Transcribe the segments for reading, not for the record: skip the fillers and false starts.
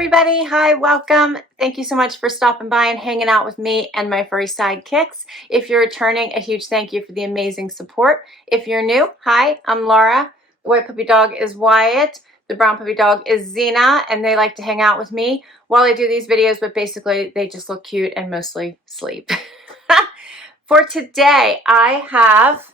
everybody. Hi, welcome. Thank you so much for stopping by and hanging out with me and my furry sidekicks. If you're returning, a huge thank you for the amazing support. If you're new, hi, I'm Laura. The white puppy dog is Wyatt. The brown puppy dog is Xena, and they like to hang out with me while I do these videos, but basically they just look cute and mostly sleep. For today, I have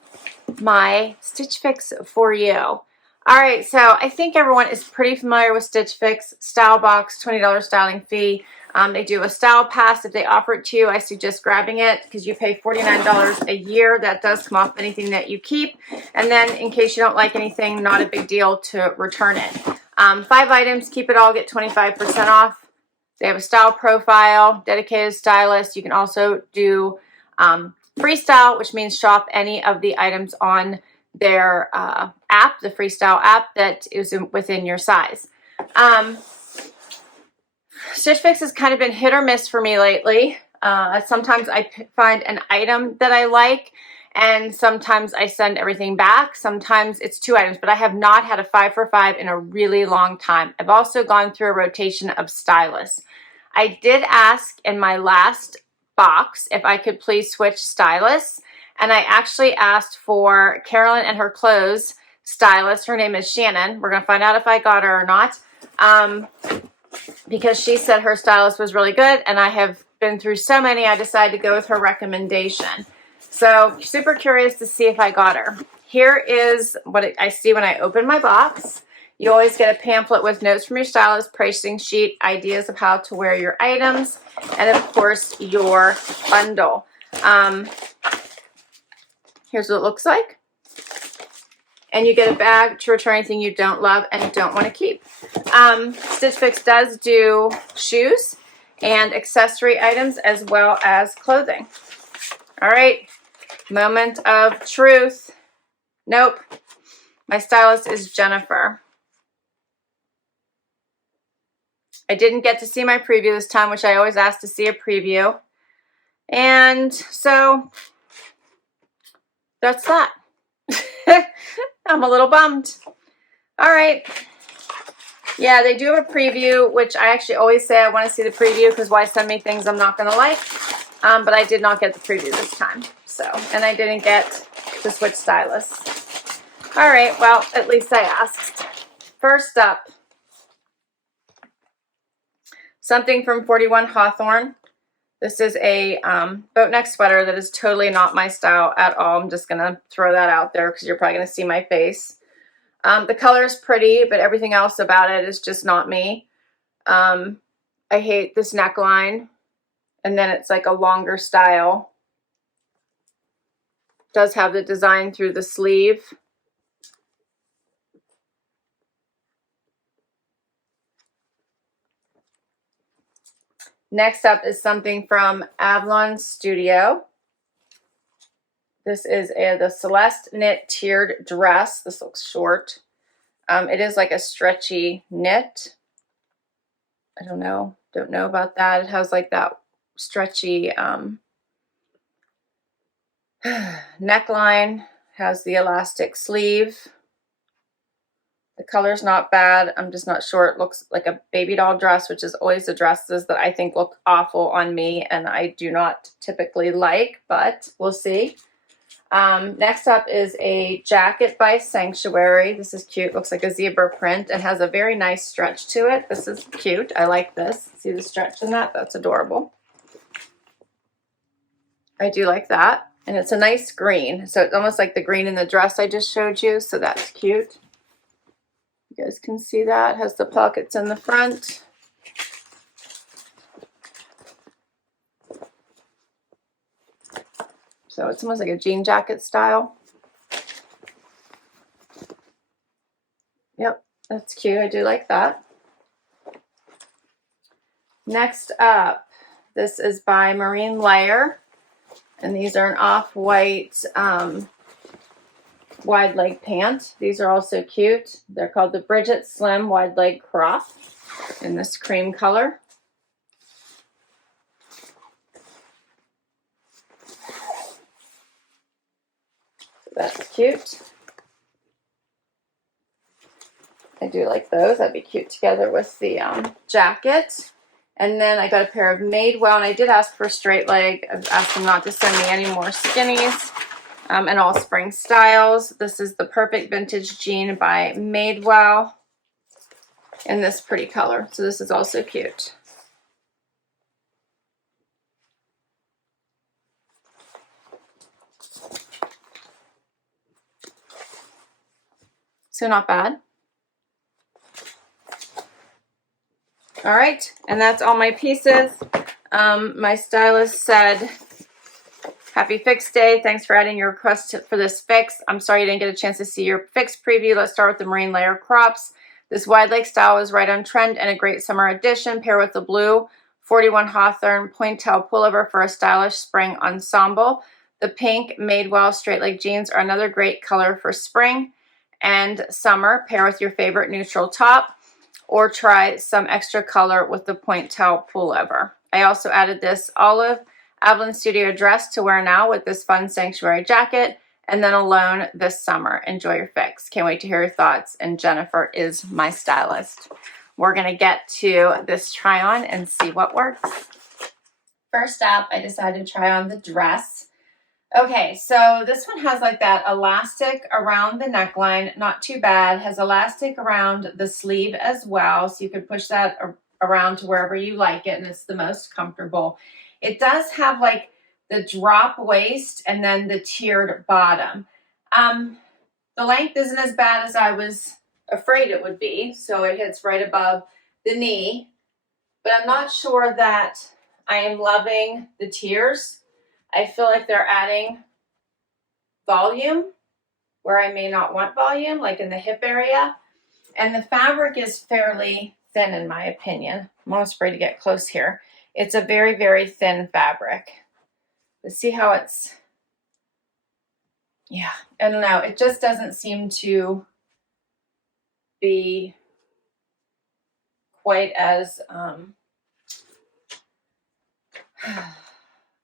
my Stitch Fix for you. All right, so I think everyone is pretty familiar with Stitch Fix, Style Box, $20 styling fee. They do a style pass. If they offer it to you, I suggest grabbing it because you pay $49 a year. That does come off anything that you keep. And then in case you don't like anything, not a big deal to return it. 5 items, keep it all, get 25% off. They have a style profile, dedicated stylist. You can also do freestyle, which means shop any of the items on their app, the Freestyle app that is within your size. Stitch Fix has kind of been hit or miss for me lately. Sometimes I find an item that I like, and sometimes I send everything back. Sometimes it's 2 items, but I have not had a 5 for 5 in a really long time. I've also gone through a rotation of stylists. I did ask in my last box if I could please switch stylists, and I actually asked for Carolyn and her clothes stylist. Her name is Shannon. We're going to find out if I got her or not, because she said her stylist was really good, and I have been through so many, I decided to go with her recommendation. So super curious to see if I got her. Here is what I see when I open my box. You always get a pamphlet with notes from your stylist, pricing sheet, ideas of how to wear your items, and of course your bundle. Here's what it looks like. And you get a bag to return anything you don't love and don't want to keep. Stitch Fix does do shoes and accessory items as well as clothing. All right, moment of truth. Nope, my stylist is Jennifer. I didn't get to see my preview this time, which I always ask to see a preview. And so that's that. I'm a little bummed. All right. Yeah, they do have a preview, which I actually always say I want to see the preview because why send me things I'm not going to like? But I did not get the preview this time. So, and I didn't get the switch stylist. All right, well, at least I asked. First up, something from 41 Hawthorn. This is a boat neck sweater that is totally not my style at all. I'm just going to throw that out there because you're probably going to see my face. The color is pretty, but everything else about it is just not me. I hate this neckline. And then it's like a longer style. It does have the design through the sleeve. Next up is something from AVLN Studio. This is the Celeste knit tiered dress. This looks short. It is like a stretchy knit. I don't know about that. It has like that stretchy neckline, has the elastic sleeve. The color's not bad. I'm just not sure. It looks like a baby doll dress, which is always the dresses that I think look awful on me and I do not typically like, but we'll see. Next up is a jacket by Sanctuary. This is cute. Looks like a zebra print and has a very nice stretch to it. This is cute. I like this. See the stretch in that? That's adorable. I do like that. And it's a nice green. So it's almost like the green in the dress I just showed you. So that's cute. You guys can see that. It has the pockets in the front. So it's almost like a jean jacket style. Yep, that's cute. I do like that. Next up, this is by Marine Layer. And these are an off-white wide leg pant. These are also cute. They're called the Bridget Slim Wide Leg Crop in this cream color. So that's cute. I do like those. That'd be cute together with the jacket. And then I got a pair of Madewell, and I did ask for straight leg. I've asked them not to send me any more skinnies and all spring styles. This is the Perfect Vintage Jean by Madewell in this pretty color. So this is also cute. So not bad. All right, and that's all my pieces. My stylist said, happy fix day. Thanks for adding your request for this fix. I'm sorry you didn't get a chance to see your fix preview. Let's start with the marine layer crops. This wide leg style is right on trend and a great summer addition. Pair with the blue 41 Hawthorn Pointelle pullover for a stylish spring ensemble. The pink Madewell straight leg jeans are another great color for spring and summer. Pair with your favorite neutral top, or try some extra color with the Pointelle pullover. I also added this olive AVLN studio dress to wear now with this fun sanctuary jacket, and then alone this summer. Enjoy your fix. Can't wait to hear your thoughts. And Jennifer is my stylist. We're gonna get to this try on and see what works. First up, I decided to try on the dress. Okay, so this one has like that elastic around the neckline, not too bad. Has elastic around the sleeve as well, so you could push that around to wherever you like it, and it's the most comfortable. It does have like the drop waist and then the tiered bottom. The length isn't as bad as I was afraid it would be, so it hits right above the knee, but I'm not sure that I am loving the tiers. I feel like they're adding volume where I may not want volume, like in the hip area. And the fabric is fairly thin in my opinion. I'm almost afraid to get close here. It's a very, very thin fabric. But see how it's, yeah, I don't know. It just doesn't seem to be quite as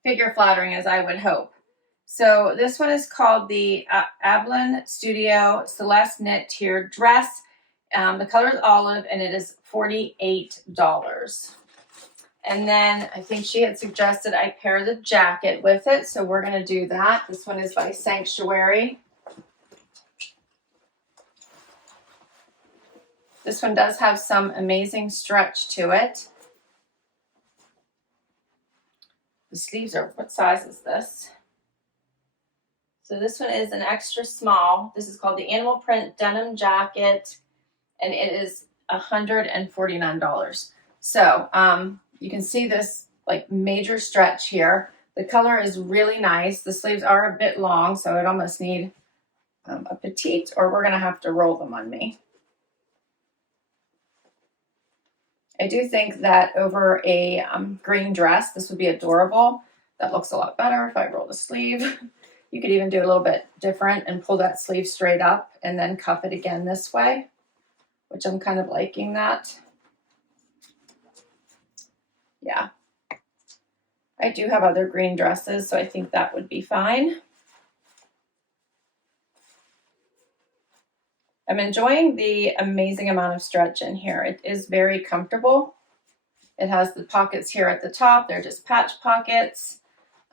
figure flattering as I would hope. So this one is called the AVLN Studio Celeste Knit Tiered Dress. The color is olive and it is $48. And then I think she had suggested I pair the jacket with it, so we're going to do that. This one is by Sanctuary. This one does have some amazing stretch to it. The sleeves are, what size is this? So this one is an extra small. This is called the Animal Print Denim Jacket, and it is $149. So you can see this like major stretch here. The color is really nice. The sleeves are a bit long, so I'd almost need a petite, or we're gonna have to roll them on me. I do think that over a green dress, this would be adorable. That looks a lot better if I roll the sleeve. You could even do a little bit different and pull that sleeve straight up and then cuff it again this way, which I'm kind of liking that. Yeah. I do have other green dresses, so I think that would be fine. I'm enjoying the amazing amount of stretch in here. It is very comfortable. It has the pockets here at the top. They're just patch pockets.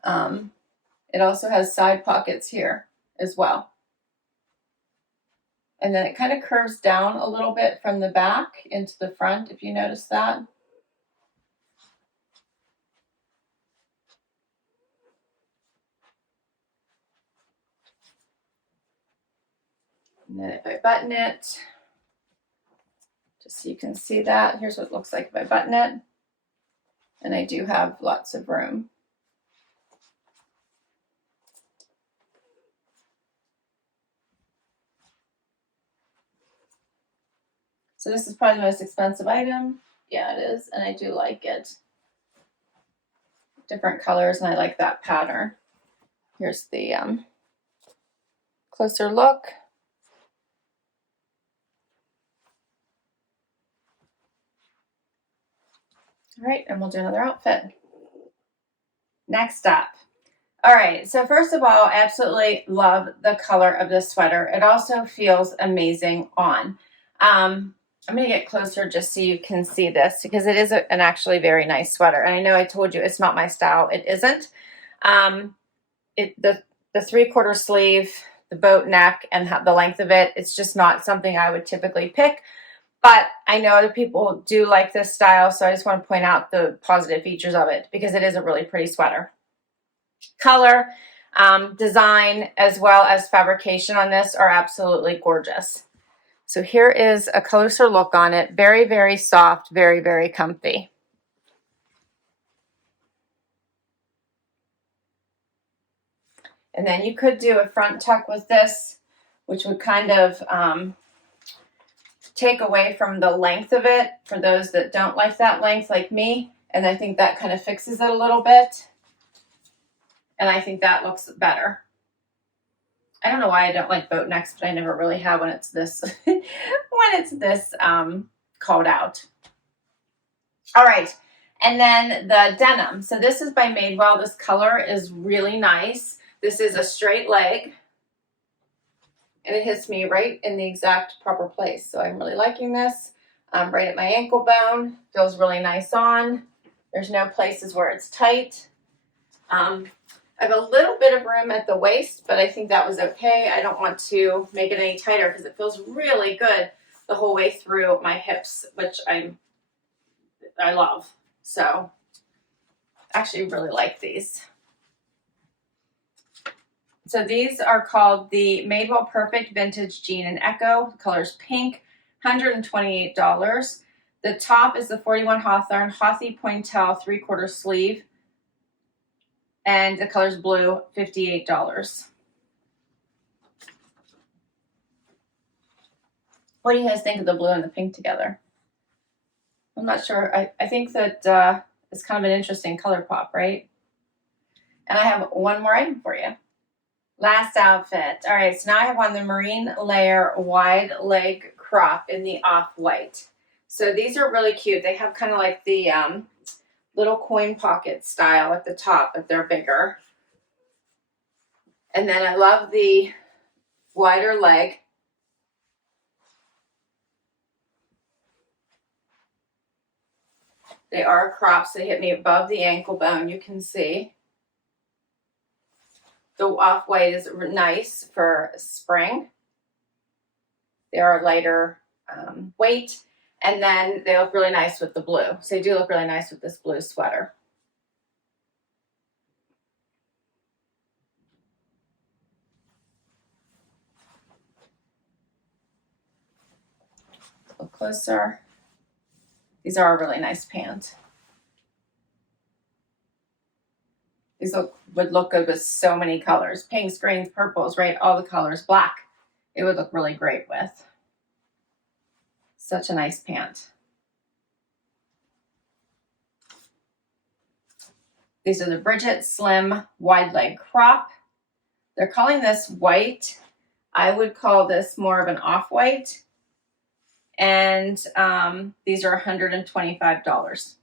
It also has side pockets here as well. And then it kind of curves down a little bit from the back into the front, if you notice that. And then if I button it, just so you can see that, here's what it looks like if I button it. And I do have lots of room. So this is probably the most expensive item. Yeah, it is, and I do like it. Different colors, and I like that pattern. Here's the closer look. All right, and we'll do another outfit. Next up. All right, so first of all, I absolutely love the color of this sweater. It also feels amazing on. I'm going to get closer just so you can see this, because it is an actually very nice sweater. And I know I told you it's not my style. It isn't. The 3/4 sleeve, the boat neck, and the length of it, it's just not something I would typically pick. But I know other people do like this style, so I just want to point out the positive features of it, because it is a really pretty sweater. Color, design, as well as fabrication on this are absolutely gorgeous. So here is a closer look on it. Very, very soft, very, very comfy. And then you could do a front tuck with this, which would kind of take away from the length of it for those that don't like that length like me. And I think that kind of fixes it a little bit. And I think that looks better. I don't know why I don't like boat necks, but I never really have when it's this when it's this called out. All right, and then the denim. So this is by Madewell. This color is really nice. This is a straight leg, and it hits me right in the exact proper place. So I'm really liking this. Right at my ankle bone. Feels really nice on. There's no places where it's tight. I have a little bit of room at the waist, but I think that was okay. I don't want to make it any tighter because it feels really good the whole way through my hips, which I love. So I actually really like these. So these are called the Madewell Perfect Vintage Jean and Echo. The color's pink, $128. The top is the 41 Hawthorn Hauthie Pointelle 3/4 sleeve. And the color's blue, $58. What do you guys think of the blue and the pink together? I'm not sure. I think that it's kind of an interesting color pop, right? And I have one more item for you. Last outfit. All right, so now I have on the Marine Layer wide leg crop in the off-white. So these are really cute. They have kind of like the little coin pocket style at the top, but they're bigger. And then I love the wider leg. They are crops. They hit me above the ankle bone, you can see. The off-white is nice for spring. They are lighter weight. And then they look really nice with the blue. So they do look really nice with this blue sweater. Look closer. These are a really nice pant. These would look good with so many colors. Pinks, greens, purples, right? All the colors. Black. It would look really great with. Such a nice pant. These are the Bridget Slim wide leg crop. They're calling this white. I would call this more of an off-white. And these are $125.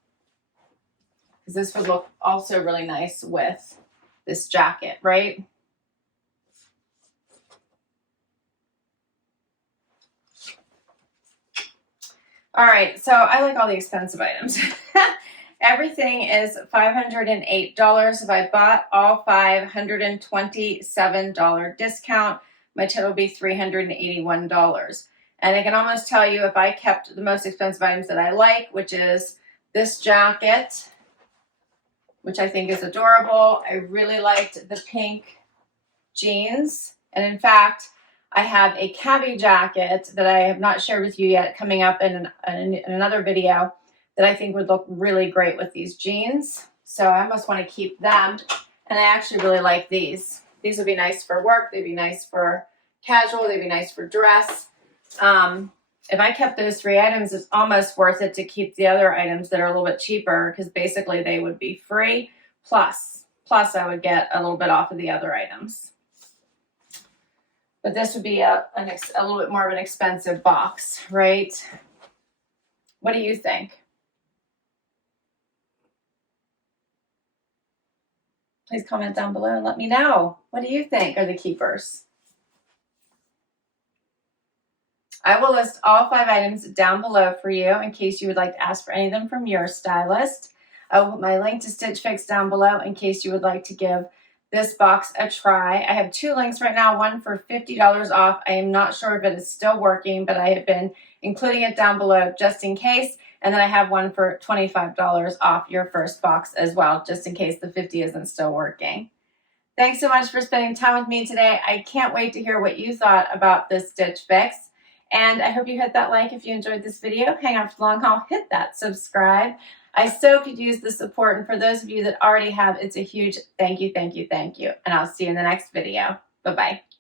Because this would look also really nice with this jacket, right? All right, so I like all the expensive items. Everything is $508. If I bought all five, $127 discount, my total would be $381. And I can almost tell you if I kept the most expensive items that I like, which is this jacket, which I think is adorable. I really liked the pink jeans. And in fact, I have a CABI jacket that I have not shared with you yet coming up in another video that I think would look really great with these jeans. So I almost want to keep them. And I actually really like these. These would be nice for work. They'd be nice for casual. They'd be nice for dress. If I kept those three items, it's almost worth it to keep the other items that are a little bit cheaper because basically they would be free. Plus I would get a little bit off of the other items. But this would be a little bit more of an expensive box, right? What do you think? Please comment down below and let me know. What do you think are the keepers? I will list all 5 items down below for you in case you would like to ask for any of them from your stylist. I will put my link to Stitch Fix down below in case you would like to give this box a try. I have 2 links right now, one for $50 off. I am not sure if it is still working, but I have been including it down below just in case. And then I have one for $25 off your first box as well, just in case the 50 isn't still working. Thanks so much for spending time with me today. I can't wait to hear what you thought about this Stitch Fix. And I hope you hit that like if you enjoyed this video. Hang on for the long haul, hit that subscribe. I so could use the support. And for those of you that already have, it's a huge thank you, thank you, thank you. And I'll see you in the next video. Bye-bye.